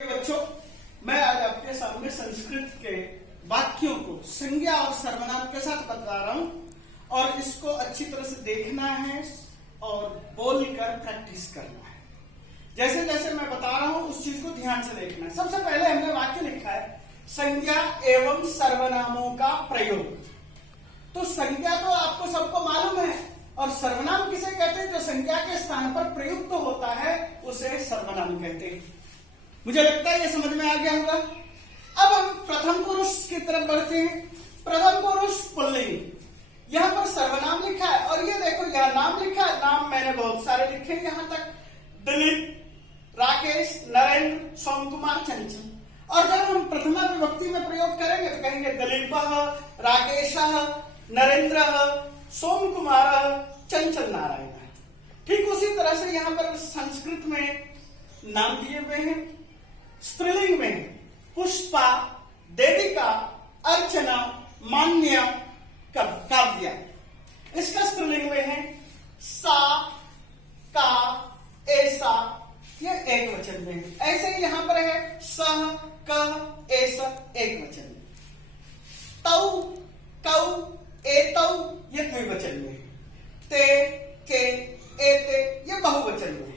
बच्चों, मैं आज आपके सामने संस्कृत के वाक्यों को संज्ञा और सर्वनाम के साथ बता रहा हूं और इसको अच्छी तरह से देखना है और बोलकर प्रैक्टिस करना है। जैसे जैसे मैं बता रहा हूं उस चीज को ध्यान से देखना है। सबसे पहले हमने वाक्य लिखा है संज्ञा एवं सर्वनामों का प्रयोग। तो संज्ञा तो आपको सबको मालूम है और सर्वनाम किसे कहते हैं? जो संज्ञा के स्थान पर प्रयुक्त होता है उसे सर्वनाम कहते हैं। मुझे लगता है ये समझ में आ गया होगा। अब हम प्रथम पुरुष की तरफ बढ़ते हैं। प्रथम पुरुष पुल्लिंग। यहां पर सर्वनाम लिखा है और ये देखो यहां नाम लिखा है। नाम मैंने बहुत सारे लिखे हैं यहां तक, दिलीप, राकेश, नरेंद्र, सोम कुमार, चंचल। और जब हम प्रथमा विभक्ति में प्रयोग करेंगे तो कहेंगे दिलीप, राकेश, नरेंद्र, सोम कुमार, चंचल नारायण। ठीक उसी तरह से यहां पर संस्कृत में नाम दिए हुए हैं। स्त्रीलिंग में पुष्पा, देविका, अर्चना, मान्या, काव्या। इसका स्त्रीलिंग में है सा, का, ऐसा, ये एक वचन में है। ऐसे ही यहां पर है सह, कह, ऐसा, एक वचन में। तौ, कौ, एतौ, ये द्विवचन में है। ते, के, एते, ये बहुवचन में है।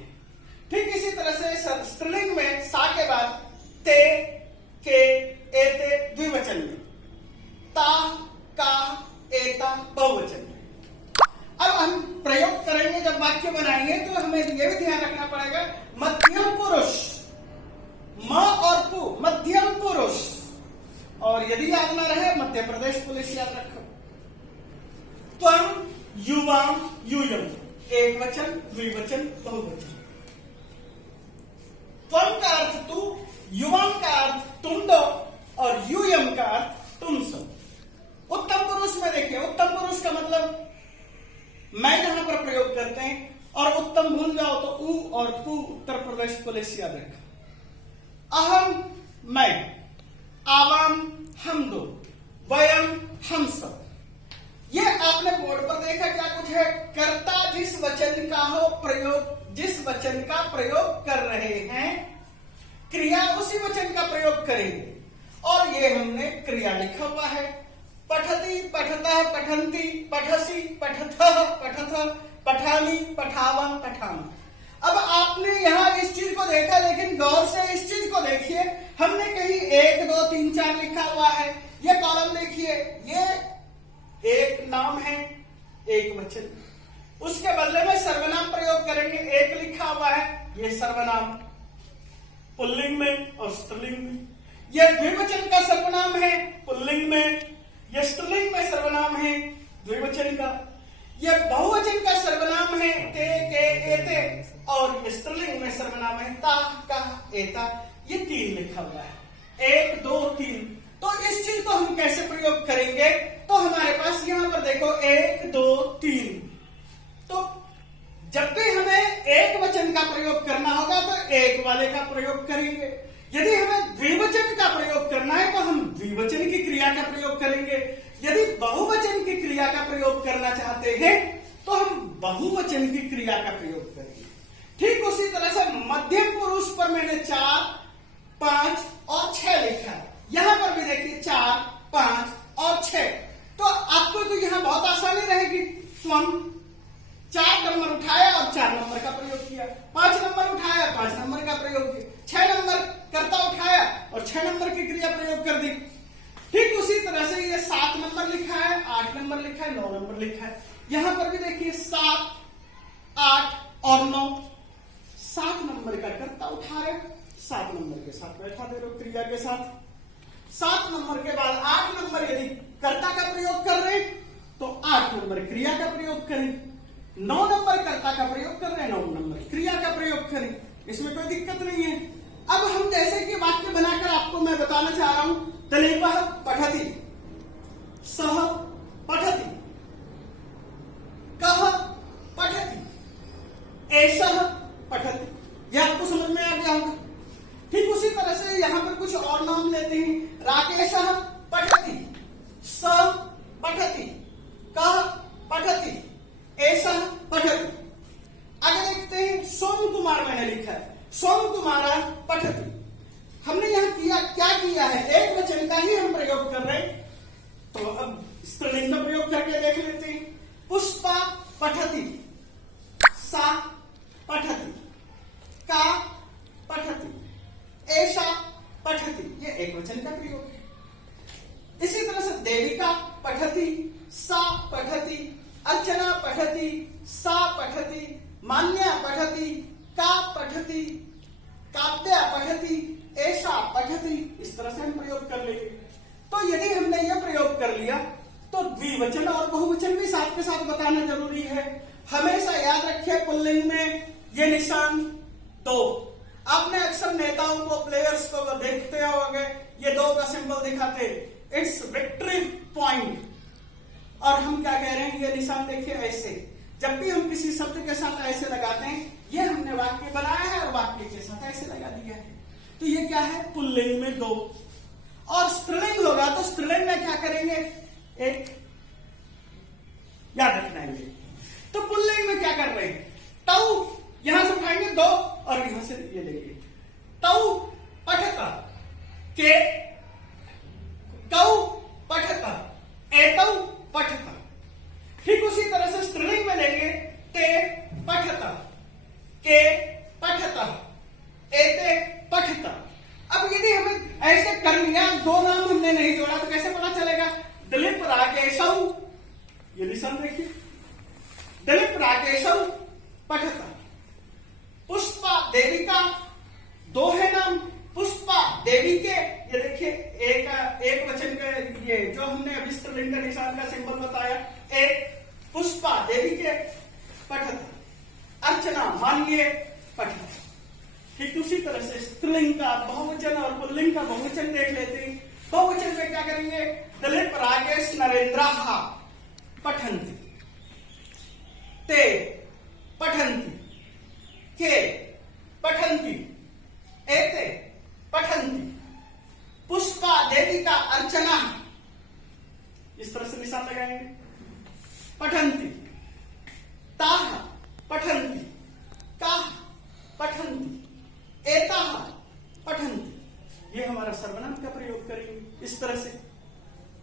ठीक इसी तरह से स्त्रीलिंग में सा के बाद ते, के, एते द्विवचन में, ता, का, एता बहुवचन में। अब हम प्रयोग करेंगे, जब वाक्य बनाएंगे तो हमें यह भी ध्यान रखना पड़ेगा मध्यम पुरुष, म और पु, मध्यम पुरुष। और यदि याद ना रहे मध्य प्रदेश पुलिस याद रखो। त्वम, युवाम, यूयम, एक वचन, द्विवचन, बहुवचन। त्वम का अर्थ तू, युवाम का अर्थ तुम दो और यूयम का अर्थ तुम सब। उत्तम पुरुष में देखिए, उत्तम पुरुष का मतलब मैं यहां पर प्रयोग करते हैं और उत्तम भूल जाओ तो ऊ और पू उत्तर प्रदेश पुलिस याद रखा। अहम मैं, आवाम हम दो, वयम हम सब। ये आपने बोर्ड पर देखा क्या कुछ है? कर्ता जिस वचन का हो प्रयोग, जिस वचन का प्रयोग कर रहे हैं क्रिया उसी वचन का प्रयोग करेंगे। और ये हमने क्रिया लिखा हुआ है। पठति, पठतः, पठन्ति, पठसि, पठथः, पठथ, पठामि, पठावा, पठाम। अब आपने यहां इस चीज को देखा, लेकिन गौर से इस चीज को देखिए। हमने कहीं 1, 2, 3, 4 लिखा हुआ है। ये कॉलम देखिए, ये एक नाम है, एक वचन। उसके बदले में सर्वनाम प्रयोग करेंगे। एक लिखा हुआ है, ये सर्वनाम पुल्लिंग में और स्त्रीलिंग में। यह द्विवचन का सर्वनाम है पुल्लिंग में, यह स्त्रीलिंग में सर्वनाम है द्विवचन का। यह बहुवचन का सर्वनाम है ते, के, एते, और स्त्रीलिंग में सर्वनाम है ता, का, एता। ये 3 लिखा हुआ है, 1, 2, 3। तो इस चीज को हम कैसे प्रयोग करेंगे? तो हमारे पास यहां पर देखो 1, 2, 3। तो जब भी हमें एक वचन का प्रयोग करना होगा तो एक वाले का प्रयोग करेंगे। यदि हमें द्विवचन का प्रयोग करना है तो हम द्विवचन की क्रिया का प्रयोग करेंगे। यदि बहुवचन की क्रिया का प्रयोग करना चाहते हैं तो हम बहुवचन की क्रिया का प्रयोग करेंगे। ठीक उसी तरह से मध्यम पुरुष पर मैंने 4, 5 और 6 लिखा है। यहां पर भी देखिए 4, 5 और 6। तो आपको तो यहां बहुत आसानी रहेगी। स्वम 4 नंबर उठाया और 4 नंबर का प्रयोग किया, 5 नंबर उठाया, 5 नंबर का प्रयोग किया, 6 नंबर कर्ता उठाया और 6 नंबर की क्रिया प्रयोग कर दी। ठीक उसी तरह से ये 7 नंबर लिखा है, 8 नंबर लिखा है, 9 नंबर लिखा है। यहां पर भी देखिए 7, 8 और 9। 7 नंबर का कर्ता उठा रहे, 7 नंबर के साथ बैठा दे रहे क्रिया के साथ। 7 नंबर के बाद 8 नंबर यदि कर्ता का प्रयोग कर रहे तो 8 नंबर क्रिया का प्रयोग करें। 9 नंबर कर्ता का प्रयोग कर रहे हैं, 9 नंबर क्रिया का प्रयोग करें। इसमें कोई दिक्कत नहीं है। अब हम जैसे कि वाक्य बनाकर आपको मैं बताना चाह रहा हूं, दिलीपः पठति, सह पठति, कः पठति, एषः पठति। यह आपको समझ में आ गया होगा। ठीक उसी तरह से यहां पर कुछ और नाम लेते हैं। राकेशः पठति, स पठति, कः पठति, ऐसा पठति। आगे देखते हैं सोम कुमार मैंने लिखा है, सोम कुमार पठति। लिया है, एक वचन का ही हम प्रयोग कर रहे हैं। तो अब स्त्रीलिंग का प्रयोग करके देख लेते हैं। पुष्पा पठति, सा पठति, का पठति, ऐसा पठति, ये एक वचन का प्रयोग है। इसी तरह से देविका पठति, सा पठति, अर्चना पठति, सा पठति, मान्या पठति, का पठति, काव्या पठति, ऐसा पठति, इस तरह से हम प्रयोग कर लेंगे। तो यदि हमने यह प्रयोग कर लिया तो द्विवचन और बहुवचन भी साथ के साथ बताना जरूरी है। हमेशा याद रखिए पुल्लिंग में ये निशान दो। आपने अक्सर नेताओं को, प्लेयर्स को देखते होंगे, ये दो का सिंबल दिखाते, इट्स विक्ट्री पॉइंट। और हम क्या कह रहे हैं, ये निशान देखिए ऐसे। जब भी हम किसी शब्द के साथ ऐसे लगाते हैं, ये हमने वाक्य बनाया है और वाक्य के साथ ऐसे लगा दिया है। तो ये क्या है, पुल्लिंग में दो। और स्त्रीलिंग होगा तो स्त्रीलिंग में क्या करेंगे, एक, याद रखना है। तो पुल्लिंग में क्या कर रहे हैं, तऊ यहां से उठाएंगे दो और यहां से ये लेंगे। तऊ पठता, के कऊ पठता, एतऊ पठता। ठीक उसी तरह से स्त्रीलिंग में लेंगे, ते पठता, के पठता, एते पठता। अब यदि हमें ऐसे कर लिया, दो नाम हमने नहीं जोड़ा तो कैसे पता चलेगा। दिलीप राकेशऊ, ये निशान देखिए, दिलीप राकेशऊ पठता। पुष्पा देविका, दो है नाम, पुष्पा देवी के, ये देखिए एक वचन के, ये जो हमने अभी स्त्रीलिंग का निशान का सिंबल बताया, एक पुष्पा देवी के पठता। अर्चना मान्य पठता। ठीक उसी तरह से स्त्रीलिंग का बहुवचन और पुल्लिंग का बहुवचन देख लेते हैं। बहुवचन में क्या करेंगे, दिलीप राकेश नरेंद्र पठन्ति, ते पठन्ति, के पठन्ति, एते पठन्ति, पुष्पा देविका अर्चना, इस तरह से निशान लगाएंगे। पठन्ति, ताः पठन्ति, काः पठन्ति, एताः पठन्ति। ये हमारा सर्वनाम का प्रयोग करेंगे इस तरह से।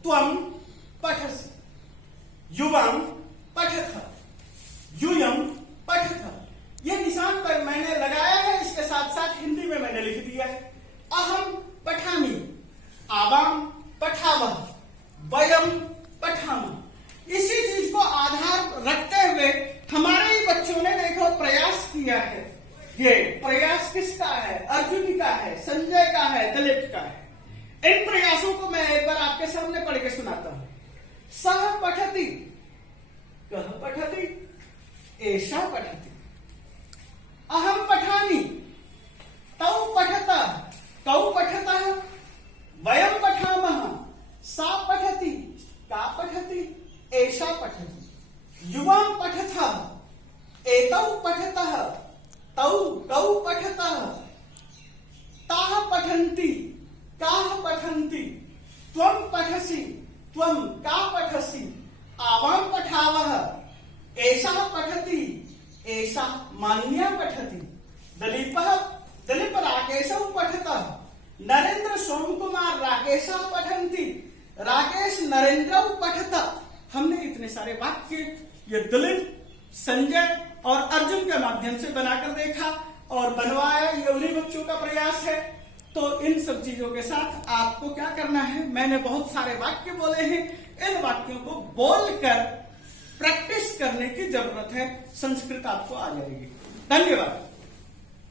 त्वं पठसि, युवां पठथ, यूयं पठथ। ये निशान पर मैंने लगाया है, इसके साथ साथ हिंदी में मैंने लिख दिया है। अहम पठामि, आवाम पठावः, वयं पठामः। इसी चीज को आधार रखते हुए हमारे ही बच्चों ने देखो प्रयास किया है। ये प्रयास किसका है, अर्जुन का है, संजय का है, दिलीप का है। इन प्रयासों को मैं एक बार आपके सामने पढ़ के सुनाता हूं। सह पठति, कह पठति, ऐसा पठति। अहम पठामि, तौ पठतः, कौ पठतः, वयं पठामः, सा पठति, का पठति, ऐसा पठति। युवां पठतः, एतौ पठतः, तौ कौ पठतः, ताः पठन्ति, काः पठन्ति, त्वं पठसि, त्वं का पठसि, आवां पठावः, ऐसा पठति, ऐसा मान्या पठति। दिलीपः दिलीप राकेशौ पठतः, नरेंद्र सोम कुमार राकेशः पठन्ति, राकेश नरेंद्रौ पठतः। हमने इतने सारे वाक्य ये दिलीप, संजय और अर्जुन के माध्यम से बनाकर देखा और बनवाया। ये उन्हीं बच्चों का प्रयास है। तो इन सब चीजों के साथ आपको क्या करना है, मैंने बहुत सारे वाक्य बोले हैं, इन वाक्यों को बोलकर प्रैक्टिस करने की जरूरत है। संस्कृत आपको आ जाएगी। धन्यवाद।